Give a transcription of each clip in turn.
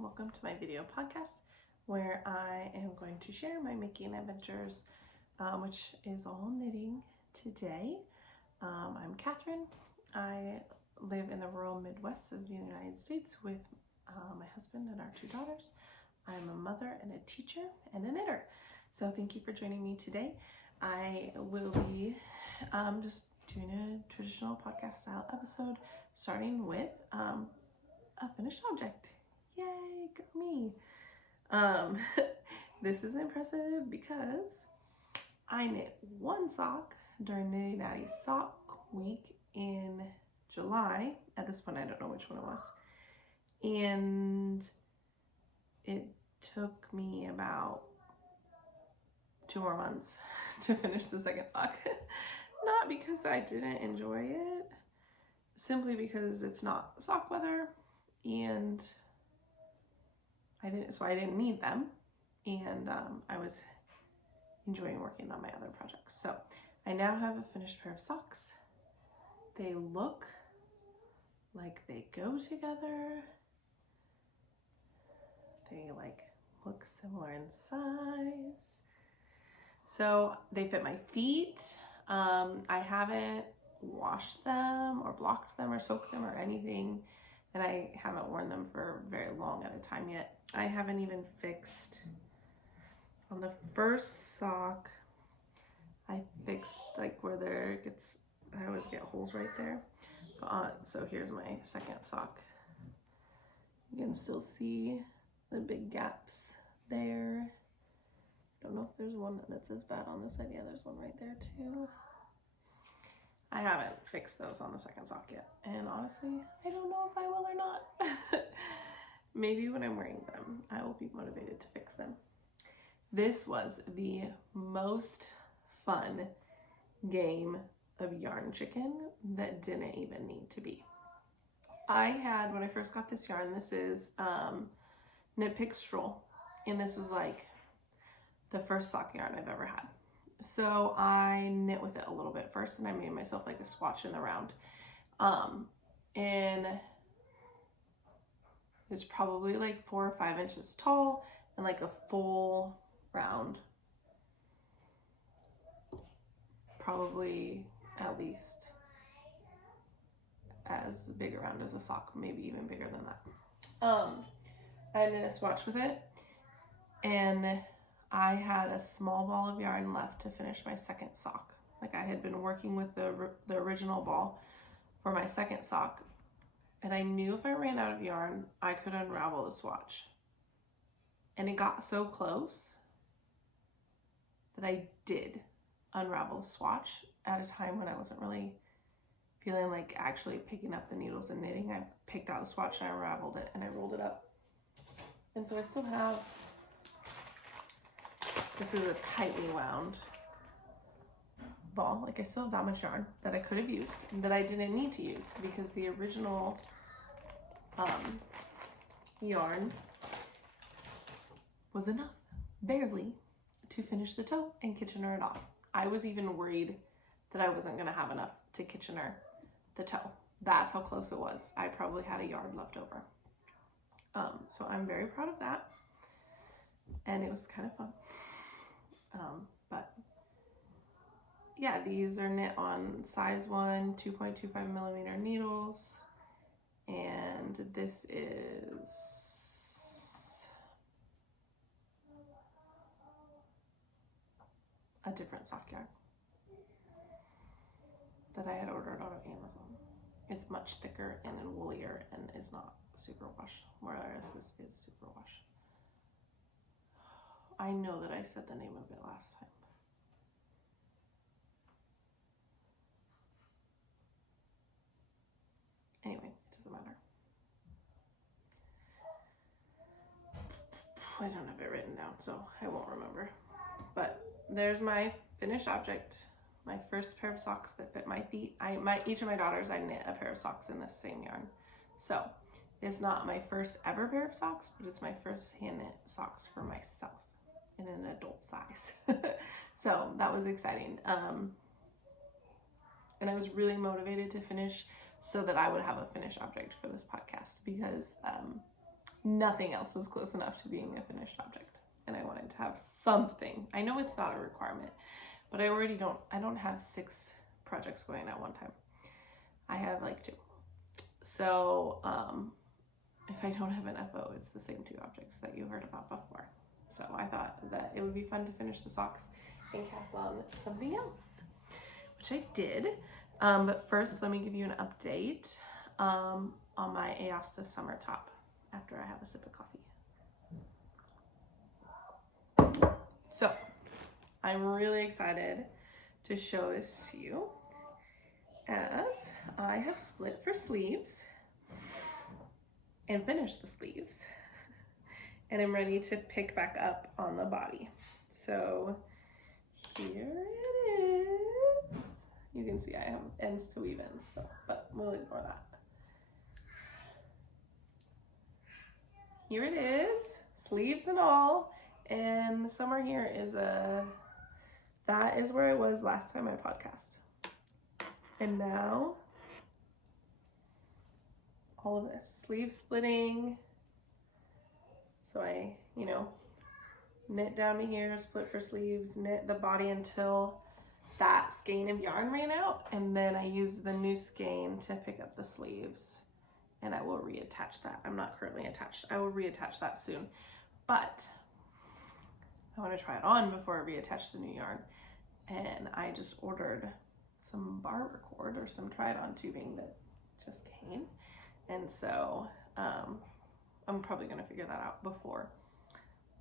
Welcome to my video podcast where I am going to share my making adventures, which is all knitting today. I'm Catherine. I live in the rural Midwest of the United States with my husband and our two daughters. I'm a mother and a teacher and a knitter. So thank you for joining me today. I will be just doing a traditional podcast style episode, starting with a finished object. Yay, go me. This is impressive because I knit one sock during Knitty Natty Sock Week in July. At this point, I don't know which one it was. And it took me about 2 more months to finish the second sock. Not because I didn't enjoy it, simply because it's not sock weather and I didn't need them, and I was enjoying working on my other projects. So I now have a finished pair of socks. They look like they go together. They look similar in size. So they fit my feet. I haven't washed them or blocked them or soaked them or anything, and I haven't worn them for very long at a time yet. I haven't even fixed on the first sock. I fixed where I always get holes right there. So here's my second sock. You can still see the big gaps there. I don't know if there's one that's as bad on this side. Yeah, there's one right there too. I haven't fixed those on the second sock yet. And honestly, I don't know if I will or not. Maybe when I'm wearing them, I will be motivated to fix them. This was the most fun game of yarn chicken that didn't even need to be. When I first got this yarn, this is Knit Pig Stroll. And this was the first sock yarn I've ever had. So I knit with it a little bit first, and I made myself a swatch in the round. And it's probably 4 or 5 inches tall and a full round. Probably at least as big around as a sock, maybe even bigger than that. I knit a swatch with it, and I had a small ball of yarn left to finish my second sock. I had been working with the original ball for my second sock, and I knew if I ran out of yarn, I could unravel the swatch. And it got so close that I did unravel the swatch at a time when I wasn't really feeling like actually picking up the needles and knitting. I picked out the swatch and I unraveled it and I rolled it up. And so I still have, this is a tightly wound ball. I still have that much yarn that I could have used and that I didn't need to use because the original yarn was enough, barely, to finish the toe and Kitchener it off. I was even worried that I wasn't gonna have enough to Kitchener the toe. That's how close it was. I probably had a yard left over. So I'm very proud of that. And it was kind of fun. But yeah, these are knit on size 1, 2.25 millimeter needles. And this is a different sock yarn that I had ordered out of Amazon. It's much thicker and woollier and is not super wash, whereas this is super wash. I know that I said the name of it last time. Anyway, it doesn't matter. I don't have it written down, so I won't remember. But there's my finished object, my first pair of socks that fit my feet. Each of my daughters, I knit a pair of socks in this same yarn. So it's not my first ever pair of socks, but it's my first hand knit socks for myself in an adult size. So that was exciting. And I was really motivated to finish so that I would have a finished object for this podcast because Nothing else was close enough to being a finished object. And I wanted to have something. I know it's not a requirement, but I don't have 6 projects going at one time. I have like 2. So if I don't have an FO, it's the same 2 objects that you heard about before. So I thought that it would be fun to finish the socks and cast on something else, which I did. But first, let me give you an update on my Aosta summer top after I have a sip of coffee. So I'm really excited to show this to you, as I have split for sleeves and finished the sleeves, and I'm ready to pick back up on the body. So here it is. You can see I have ends to weave in still, but we'll ignore that. Here it is, sleeves and all, and somewhere here is that is where I was last time I podcast. And now, all of this, sleeve splitting. So I, knit down to here, split for sleeves, knit the body until that skein of yarn ran out, and then I used the new skein to pick up the sleeves, and I will reattach that. I'm not currently attached. I will reattach that soon, but I want to try it on before I reattach the new yarn, and I just ordered some barber cord or some try-it-on tubing that just came, and so I'm probably going to figure that out before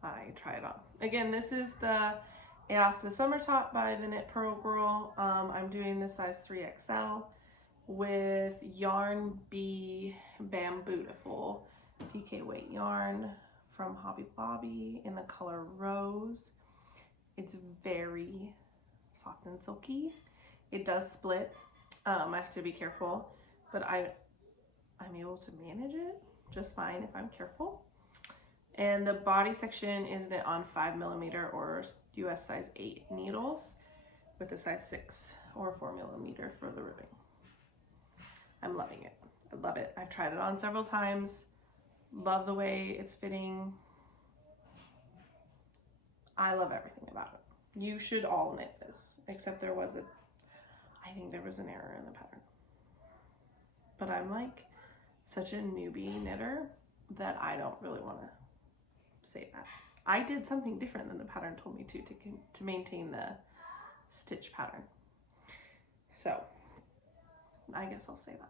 I try it on. Again, this is the Aosta Summer Top by the Knit Purl Girl. I'm doing the size 3XL with Yarn Bee Bambootiful DK weight yarn from Hobby Lobby in the color Rose. It's very soft and silky. It does split. I have to be careful, but I'm able to manage it just fine if I'm careful. And the body section is knit on 5mm or US size 8 needles with a size 6 or 4mm for the ribbing. I'm loving it. I love it. I've tried it on several times. Love the way it's fitting. I love everything about it. You should all knit this, except I think there was an error in the pattern. But I'm like such a newbie knitter that I don't really want to say that. I did something different than the pattern told me to maintain the stitch pattern. So I guess I'll say that.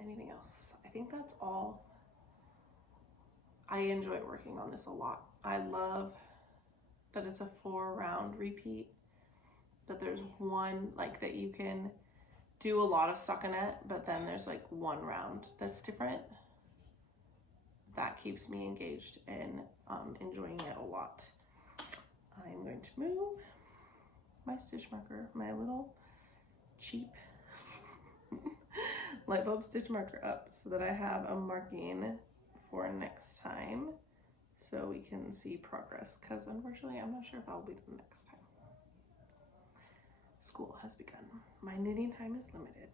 Anything else? I think that's all. I enjoy working on this a lot. I love that it's a 4-round repeat, that there's one that you can do a lot of stockinette, but then there's one round that's different. That keeps me engaged and enjoying it a lot. I'm going to move my stitch marker, my little cheap light bulb stitch marker up so that I have a marking for next time so we can see progress, because unfortunately I'm not sure if I'll be done next time. School has begun. My knitting time is limited.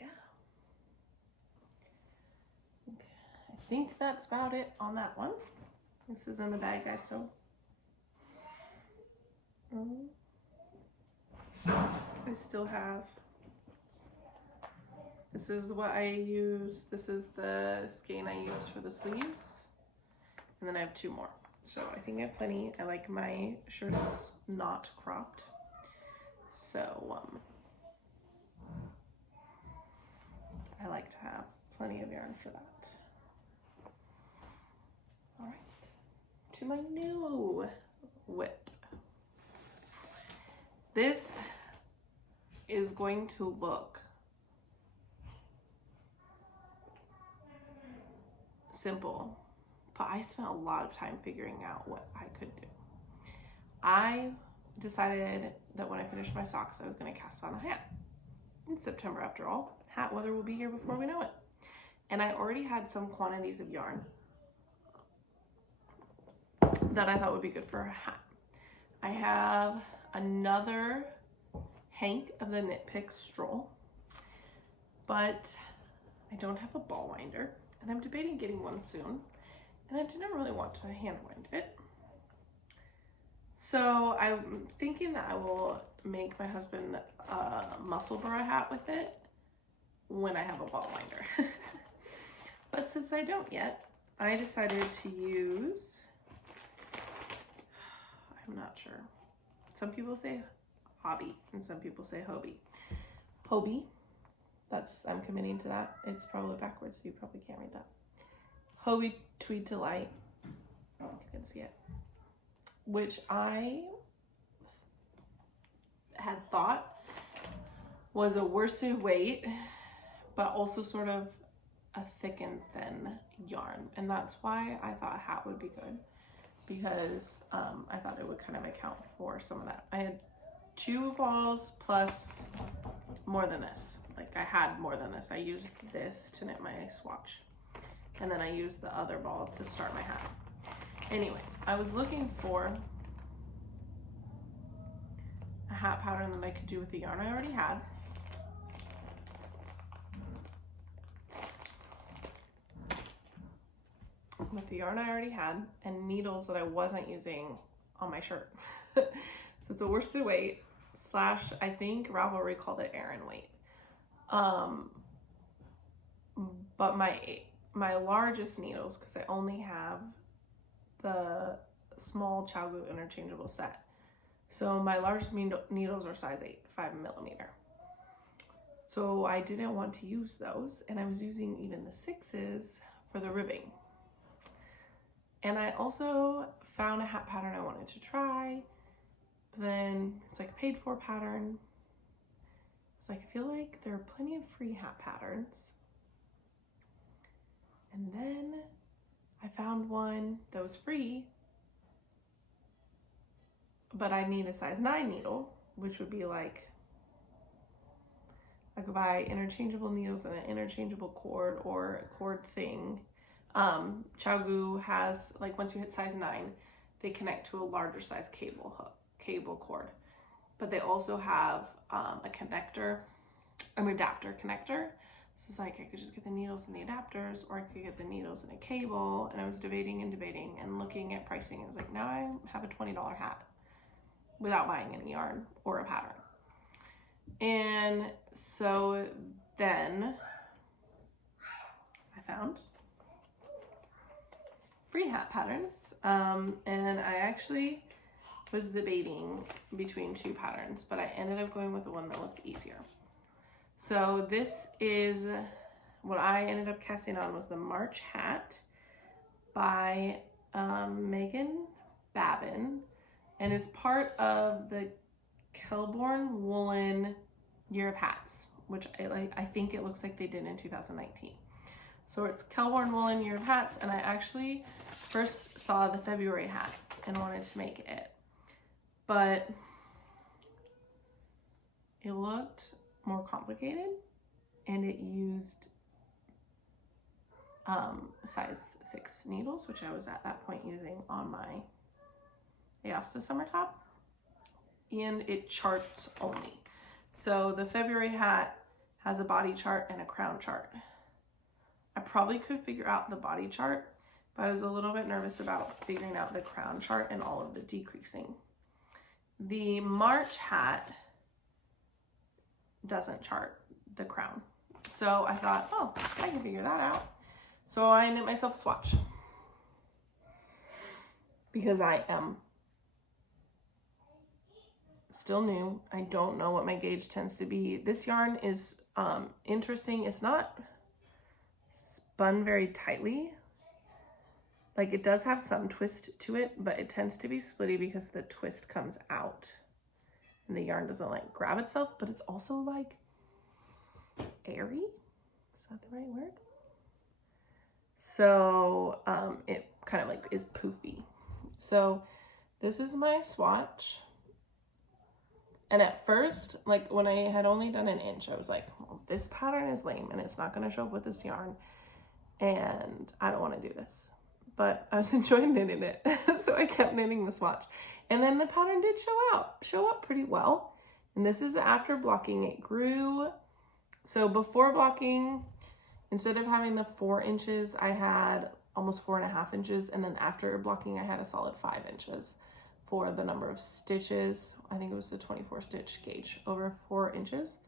Yeah. Okay. I think that's about it on that one. This is in the bag I sewed. I still have, this is what I use. This is the skein I used for the sleeves. And then I have 2 more. So I think I have plenty. I like my shirts not cropped. So I like to have plenty of yarn for that. All right, to my new whip. This is going to look simple, but I spent a lot of time figuring out what I could do. I decided that when I finished my socks, I was going to cast on a hat. It's September after all. Hat weather will be here before we know it. And I already had some quantities of yarn that I thought would be good for a hat. I have another Hank of the Knit Pick Stroll, but I don't have a ball winder, and I'm debating getting one soon, and I didn't really want to hand wind it. So I'm thinking that I will make my husband a Musselburgh hat with it when I have a ball winder. But since I don't yet, I decided to use, I'm not sure. Some people say hobby and some people say Hobie. Hobie, I'm committing to that. It's probably backwards, so you probably can't read that. Hobie Tweed to Light, you can see it, which I had thought was a worsted weight, but also sort of a thick and thin yarn. And that's why I thought a hat would be good, because I thought it would kind of account for some of that. I had 2 balls plus more than this. Like I had more than this. I used this to knit my swatch. And then I used the other ball to start my hat. Anyway, I was looking for a hat pattern that I could do with the yarn I already had. With the yarn I already had and needles that I wasn't using on my shirt. So it's a worsted weight / I think Ravelry called it Aran weight. But my largest needles, because I only have the small Chalgu interchangeable set. So my largest needles are size 8, 5mm. So I didn't want to use those, and I was using even the 6s for the ribbing. And I also found a hat pattern I wanted to try, but then it's like a paid for pattern. It's like, I feel like there are plenty of free hat patterns. And then I found one that was free, but I need a size 9 needle, which would be like, I could buy interchangeable needles and an interchangeable cord or a cord thing. Chalgu has, like, once you hit size 9, they connect to a larger size cable cord, but they also have a connector, an adapter connector. So it's like I could just get the needles and the adapters, or I could get the needles and a cable. And I was debating and looking at pricing. I was like, now I have a $20 hat without buying any yarn or a pattern. And so then I found free hat patterns, and I actually was debating between 2 patterns, but I ended up going with the one that looked easier. So this is what I ended up casting on, was the March hat by Meghan Babin, and it's part of the Kelbourne Woolen Year of Hats, which I think it looks like they did in 2019. So it's Kelbourne Woolen Year of Hats, and I actually first saw the February hat and wanted to make it, but it looked more complicated, and it used size 6 needles, which I was at that point using on my Aosta summer top, and it charts only. So the February hat has a body chart and a crown chart. I probably could figure out the body chart, but I was a little bit nervous about figuring out the crown chart and all of the decreasing. The March hat doesn't chart the crown. So I thought, oh, I can figure that out. So I knit myself a swatch, because I am still new. I don't know what my gauge tends to be. This yarn is interesting. It's not spun very tightly. Like, it does have some twist to it, but it tends to be splitty because the twist comes out and the yarn doesn't like grab itself, but it's also like airy. Is that the right word? So it kind of like is poofy. So this is my swatch. And at first, like when I had only done 1 inch, I was like, well, this pattern is lame and it's not going to show up with this yarn, and I don't want to do this. But I was enjoying knitting it, so I kept knitting the swatch. And then the pattern did show up pretty well. And this is after blocking. It grew. So before blocking, instead of having the 4 inches, I had almost 4.5 inches. And then after blocking, I had a solid 5 inches for the number of stitches. I think it was the 24 stitch gauge over 4 inches.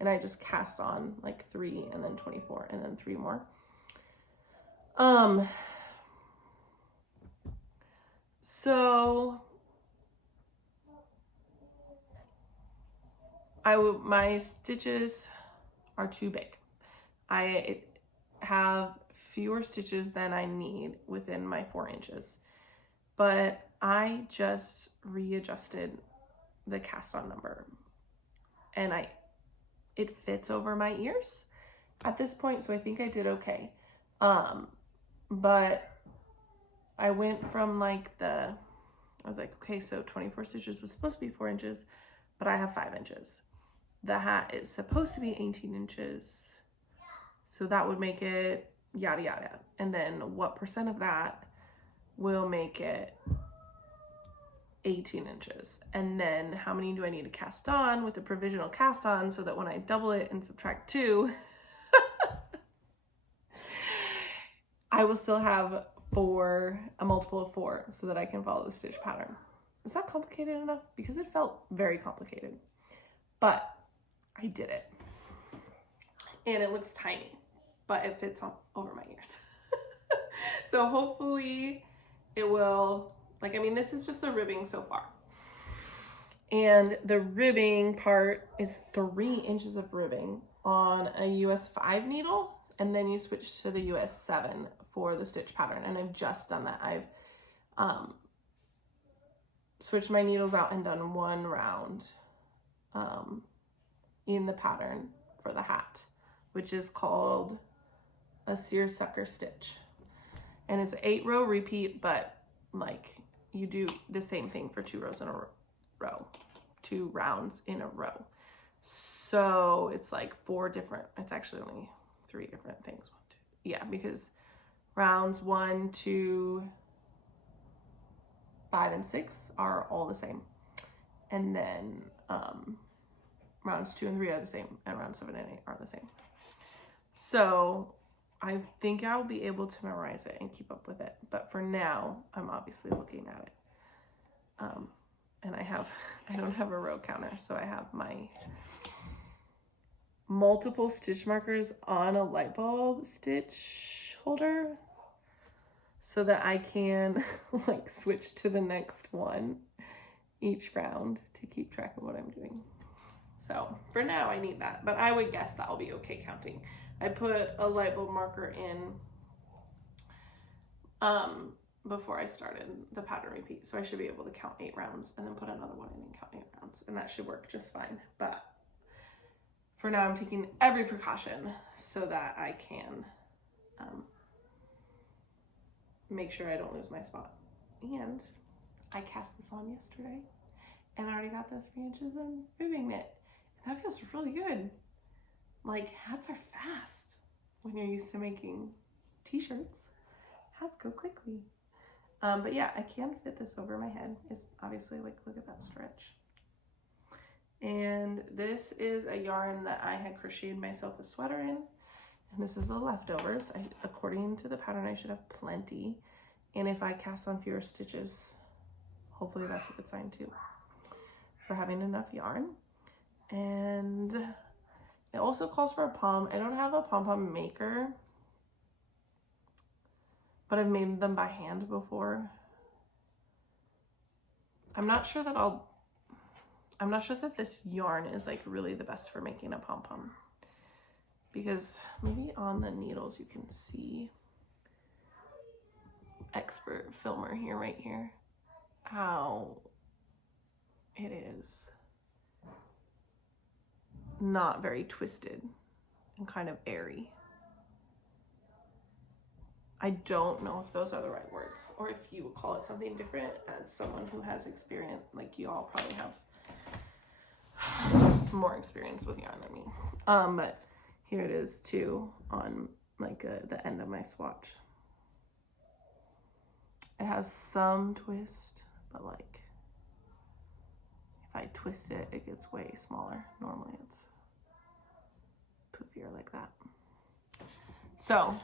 And I just cast on like 3 and then 24 and then 3 more. So my stitches are too big. I have fewer stitches than I need within my 4 inches, but I just readjusted the cast on number and it fits over my ears at this point. So I think I did okay. But I went from like I was like, okay, so 24 stitches was supposed to be 4 inches, but I have 5 inches. The hat is supposed to be 18 inches. So that would make it yada, yada. And then what percent of that will make it 18 inches? And then how many do I need to cast on with the provisional cast on so that when I double it and subtract 2, I will still have a multiple of 4 so that I can follow the stitch pattern. Is that complicated enough? Because it felt very complicated, but I did it. And it looks tiny, but it fits over my ears. So hopefully it will, like, I mean, this is just the ribbing so far. And the ribbing part is 3 inches of ribbing on a US 5 needle. And then you switch to the US 7 for the stitch pattern. And I've just done that. I've switched my needles out and done 1 round in the pattern for the hat, which is called a seersucker stitch. And it's an 8-row repeat, but like you do the same thing for 2 rows in a row, 2 rounds in a row. So it's like 4 different, it's actually only 3 different things. Yeah, because rounds 1, 2, 5, and 6 are all the same. And then rounds 2 and 3 are the same, and rounds 7 and 8 are the same. So I think I'll be able to memorize it and keep up with it. But for now, I'm obviously looking at it. And I don't have a row counter, so I have my multiple stitch markers on a light bulb stitch holder so that I can like switch to the next one each round to keep track of what I'm doing. So for now I need that, but I would guess that'll be okay counting. I put a light bulb marker in before I started the pattern repeat, so I should be able to count 8 rounds and then put another one in and count 8 rounds, and that should work just fine. But for now I'm taking every precaution so that I can make sure I don't lose my spot. And I cast this on yesterday and I already got those 3 inches of ribbing knit. And that feels really good. Like, hats are fast when you're used to making t-shirts. Hats go quickly. But yeah, I can fit this over my head. It's obviously like, look at that stretch. And this is a yarn that I had crocheted myself a sweater in. And this is the leftovers. According to the pattern, I should have plenty. And if I cast on fewer stitches, hopefully that's a good sign too, for having enough yarn. And it also calls for a pom. I don't have a pom-pom maker, but I've made them by hand before. I'm not sure that this yarn is like really the best for making a pom-pom, because maybe on the needles you can see, expert filmer here, right here, how it is not very twisted and kind of airy. I don't know if those are the right words, or if you would call it something different as someone who has experience, like you all probably have more experience with yarn than me. But here it is too on like the end of my swatch. It has some twist, but like if I twist it, it gets way smaller. Normally it's poofier like that. So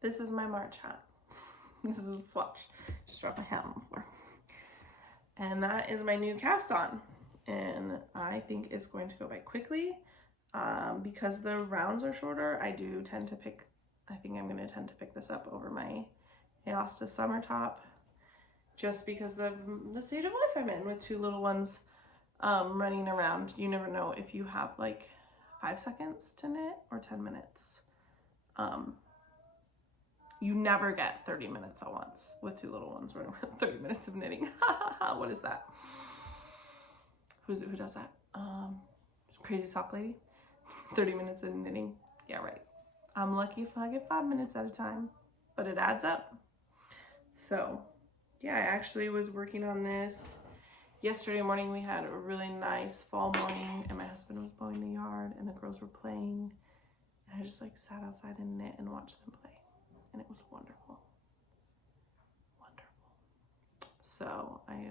this is my March hat. This is a swatch. Just dropped my hat on the floor. And that is my new cast on. And I think it's going to go by quickly. Because the rounds are shorter, I think I'm going to tend to pick this up over my Aosta summer top. Just because of the stage of life I'm in with two little ones running around. You never know if you have like 5 seconds to knit or 10 minutes. You never get 30 minutes at once with two little ones running around. 30 minutes of knitting. What is that? Who does that? Crazy sock lady? 30 minutes of knitting. Yeah, right. I'm lucky if I get 5 minutes at a time, but it adds up. So yeah, I actually was working on this yesterday morning. We had a really nice fall morning and my husband was mowing the yard and the girls were playing. And I just like sat outside and knit and watched them play. And it was wonderful. Wonderful. So I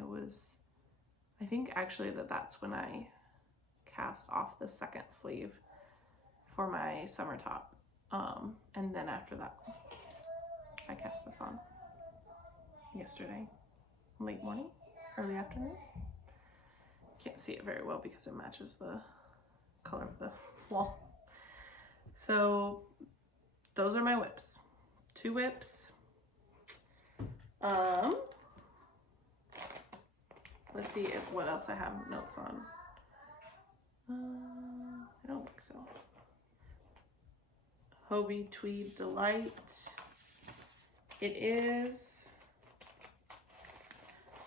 think actually that's when I cast off the second sleeve for my summer top. And then after that, I cast this on yesterday, late morning, early afternoon. Can't see it very well because it matches the color of the wall. So those are my whips. 2 whips. Let's see what else I have notes on. I don't think so. Hobie Tweed Delight. It is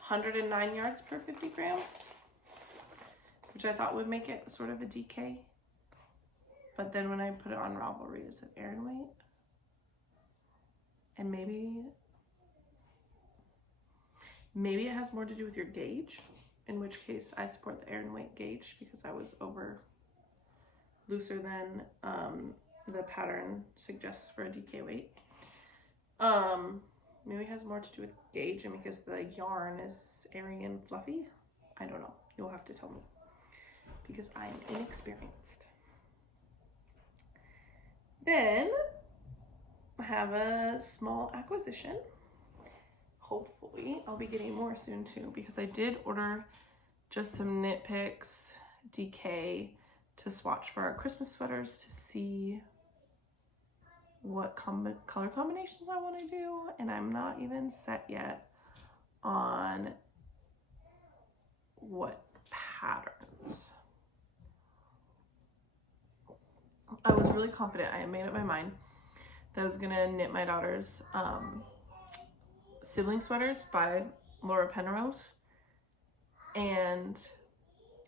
109 yards per 50 grams, which I thought would make it sort of a DK. But then when I put it on Ravelry, it said Aran weight. And maybe it has more to do with your gauge, in which case I support the Aran weight gauge because I was looser than the pattern suggests for a DK weight. Maybe it has more to do with gauge and because the yarn is airy and fluffy. I don't know. You'll have to tell me because I'm inexperienced. Then I have a small acquisition. Hopefully I'll be getting more soon too because I did order just some knit picks, DK, to swatch for our Christmas sweaters to see what color combinations I want to do, and I'm not even set yet on what patterns. I was really confident. I had made up my mind that I was gonna knit my daughter's sibling sweaters by Laura Penrose, and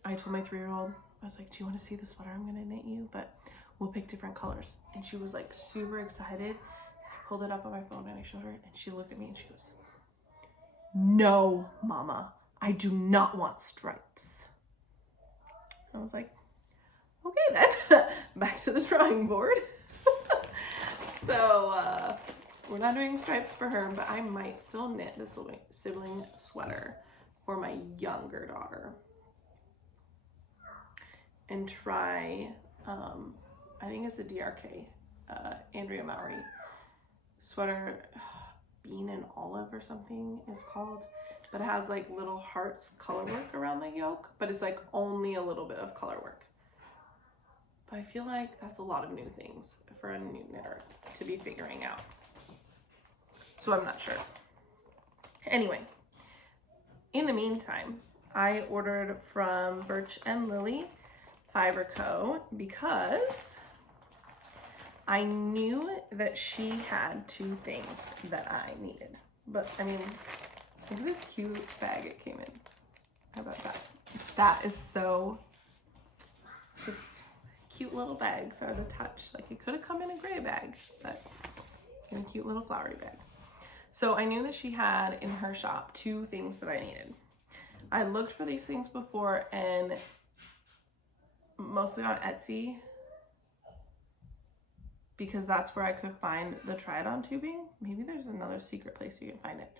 I told my 3-year-old, I was like, do you want to see the sweater I'm gonna knit you? But we'll pick different colors. And she was like super excited. I pulled it up on my phone and I showed her and she looked at me and she goes, no, Mama, I do not want stripes. I was like, okay then, back to the drawing board. So we're not doing stripes for her, but I might still knit this sibling sweater for my younger daughter and try, I think it's a DRK, Andrea Mowry sweater, Bean and Olive or something is called, but it has like little hearts color work around the yoke, but it's like only a little bit of color work. But I feel like that's a lot of new things for a new knitter to be figuring out. So I'm not sure. Anyway, in the meantime, I ordered from Birch and Lily Fiber Co. because I knew that she had 2 things that I needed. But I mean, look at this cute bag it came in. How about that? That is so, just cute little bags are the touch. Like it could have come in a gray bag, but in a cute little flowery bag. So I knew that she had in her shop 2 things that I needed. I looked for these things before and mostly on Etsy because that's where I could find the try-it-on tubing. Maybe there's another secret place you can find it.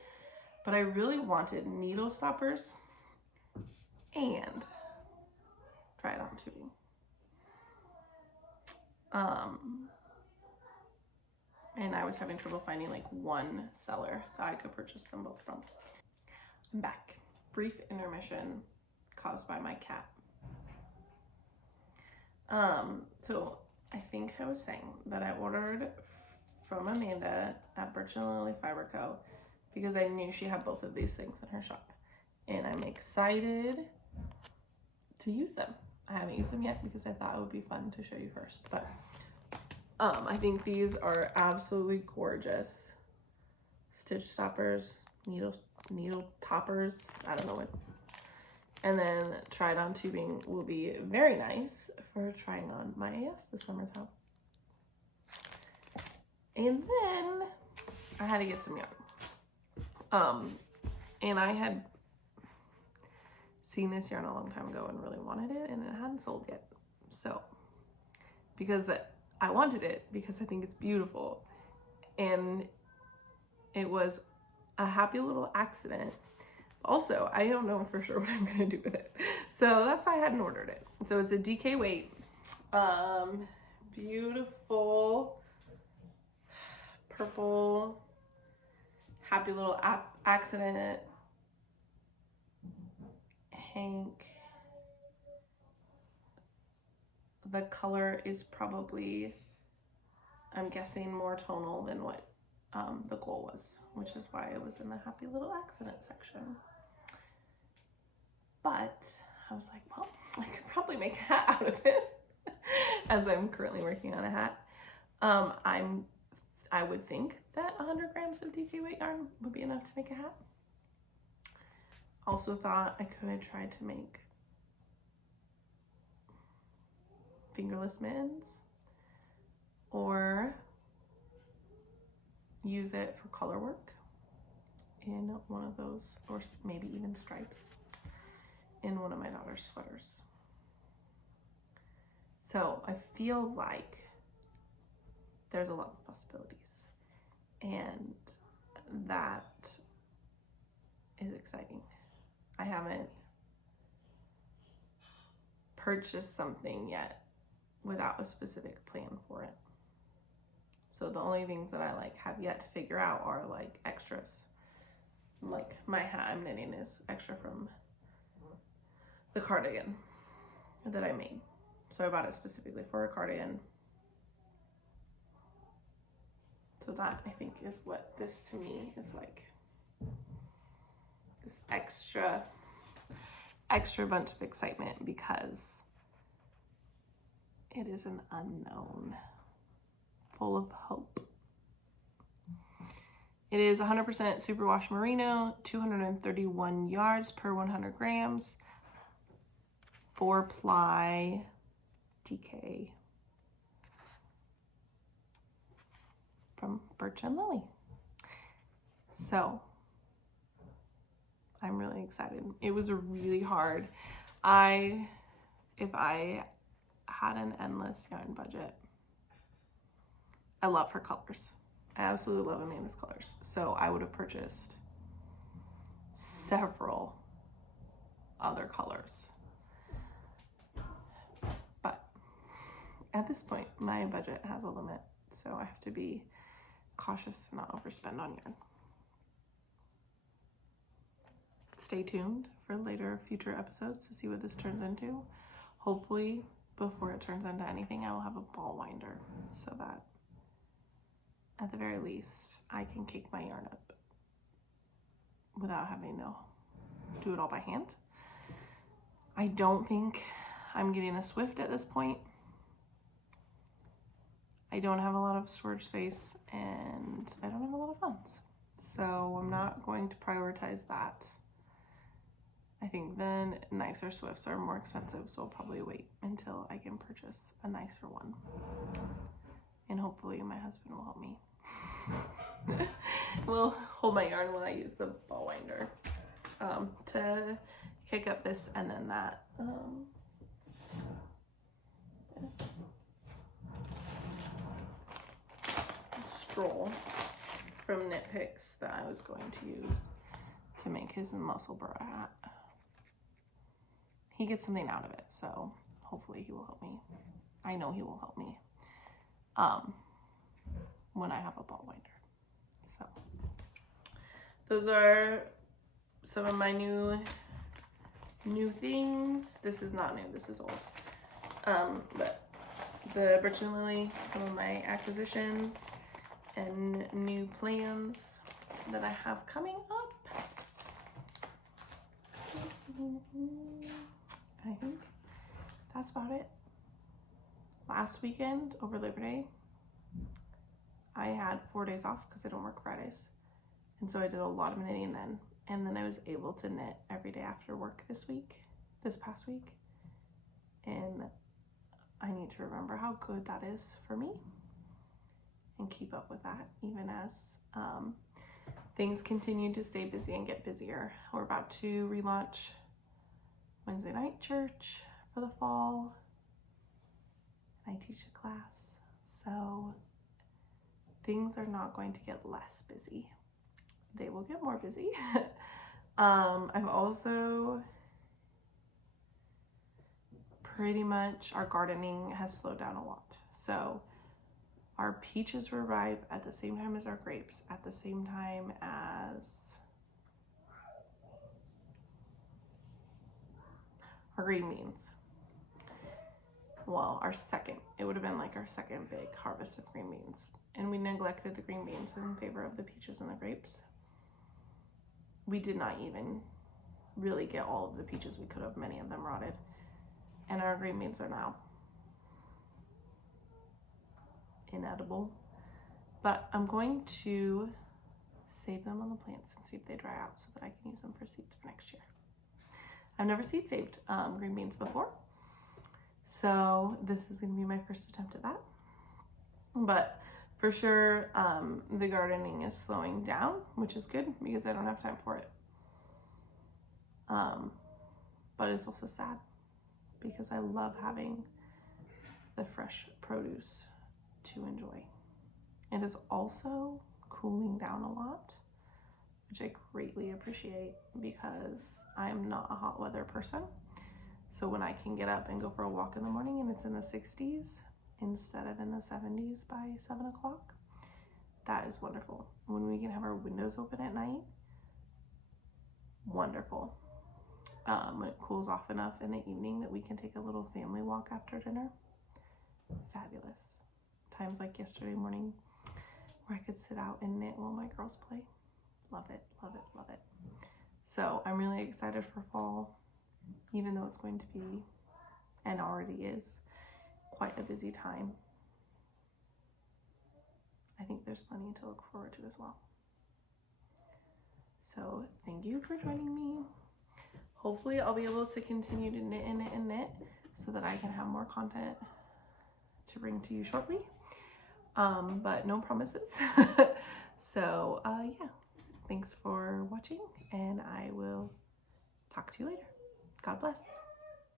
but I really wanted needle stoppers and try-it-on tubing. And I was having trouble finding like one seller that I could purchase them both from. I'm back. Brief intermission caused by my cat. So I think I was saying that I ordered from Amanda at Birch and Lily Fiber Co. because I knew she had both of these things in her shop. And I'm excited to use them. I haven't used them yet because I thought it would be fun to show you first. But I think these are absolutely gorgeous. Stitch stoppers, needle toppers, I don't know what. And then try-it-on tubing will be very nice for trying on my Aosta summer top. And then I had to get some yarn. And I had seen this yarn a long time ago and really wanted it, and it hadn't sold yet. So, because I wanted it because I think it's beautiful, and it was a happy little accident. Also, I don't know for sure what I'm gonna do with it, so that's why I hadn't ordered it. So it's a DK weight, beautiful purple, happy little accident hank. The color is probably, I'm guessing, more tonal than what the goal was, which is why it was in the happy little accident section. But I was like, well, I could probably make a hat out of it as I'm currently working on a hat. I would think that 100 grams of DK weight yarn would be enough to make a hat. Also thought I could try to make fingerless mittens or use it for color work in one of those, or maybe even stripes in one of my daughter's sweaters. So I feel like there's a lot of possibilities, and that is exciting. I haven't purchased something yet without a specific plan for it. So the only things that I have yet to figure out are extras. Like my hat I'm knitting is extra from the cardigan that I made. So I bought it specifically for a cardigan. So that, I think, is what this to me is like. This extra bunch of excitement because it is an unknown full of hope. It is 100% superwash merino, 231 yards per 100 grams, 4-ply DK from Birch and Lily. So I'm really excited. It was really hard. If I had an endless yarn budget, I love her colors. I absolutely love Amanda's colors. So I would have purchased several other colors. But at this point, my budget has a limit. So I have to be cautious to not overspend on yarn. Stay tuned for future episodes to see what this turns into. Hopefully, before it turns into anything, I will have a ball winder so that at the very least, I can cake my yarn up without having to do it all by hand. I don't think I'm getting a Swift at this point. I don't have a lot of storage space and I don't have a lot of funds. So I'm not going to prioritize that. I think then nicer Swifts are more expensive, so I'll probably wait until I can purchase a nicer one. And hopefully my husband will help me. We'll hold my yarn while I use the ball winder to kick up this and then that. Stroll from Knit Picks that I was going to use to make his muscle burr hat. He gets something out of it, so hopefully he will help me. I know he will help me when I have a ball winder. So those are some of my new things. This is not new, this is old. But the Birch and Lily, some of my acquisitions and new plans that I have coming up. I think that's about it. Last weekend over Labor Day, I had 4 days off because I don't work Fridays. And so I did a lot of knitting then. And then I was able to knit every day after work this past week. And I need to remember how good that is for me and keep up with that even as things continue to stay busy and get busier. We're about to relaunch Wednesday night church for the fall. I teach a class, so things are not going to get less busy. They will get more busy. I've also pretty much, our gardening has slowed down a lot. So our peaches were ripe at the same time as our grapes, at the same time as our green beans. Well, it would have been like our second big harvest of green beans. And we neglected the green beans in favor of the peaches and the grapes. We did not even really get all of the peaches we could have. Many of them rotted. And our green beans are now inedible. But I'm going to save them on the plants and see if they dry out so that I can use them for seeds for next year. I've never seed saved green beans before. So this is going to be my first attempt at that. But for sure, the gardening is slowing down, which is good because I don't have time for it. But it's also sad because I love having the fresh produce to enjoy. It is also cooling down a lot, which I greatly appreciate because I'm not a hot weather person. So when I can get up and go for a walk in the morning and it's in the 60s instead of in the 70s by 7 o'clock, that is wonderful. When we can have our windows open at night, wonderful. When it cools off enough in the evening that we can take a little family walk after dinner, fabulous. Times like yesterday morning where I could sit out and knit while my girls play. Love it, love it, love it. So I'm really excited for fall, even though it's going to be, and already is, quite a busy time. I think there's plenty to look forward to as well. So thank you for joining me. Hopefully I'll be able to continue to knit and knit and knit so that I can have more content to bring to you shortly. But no promises. So yeah, thanks for watching and I will talk to you later. God bless.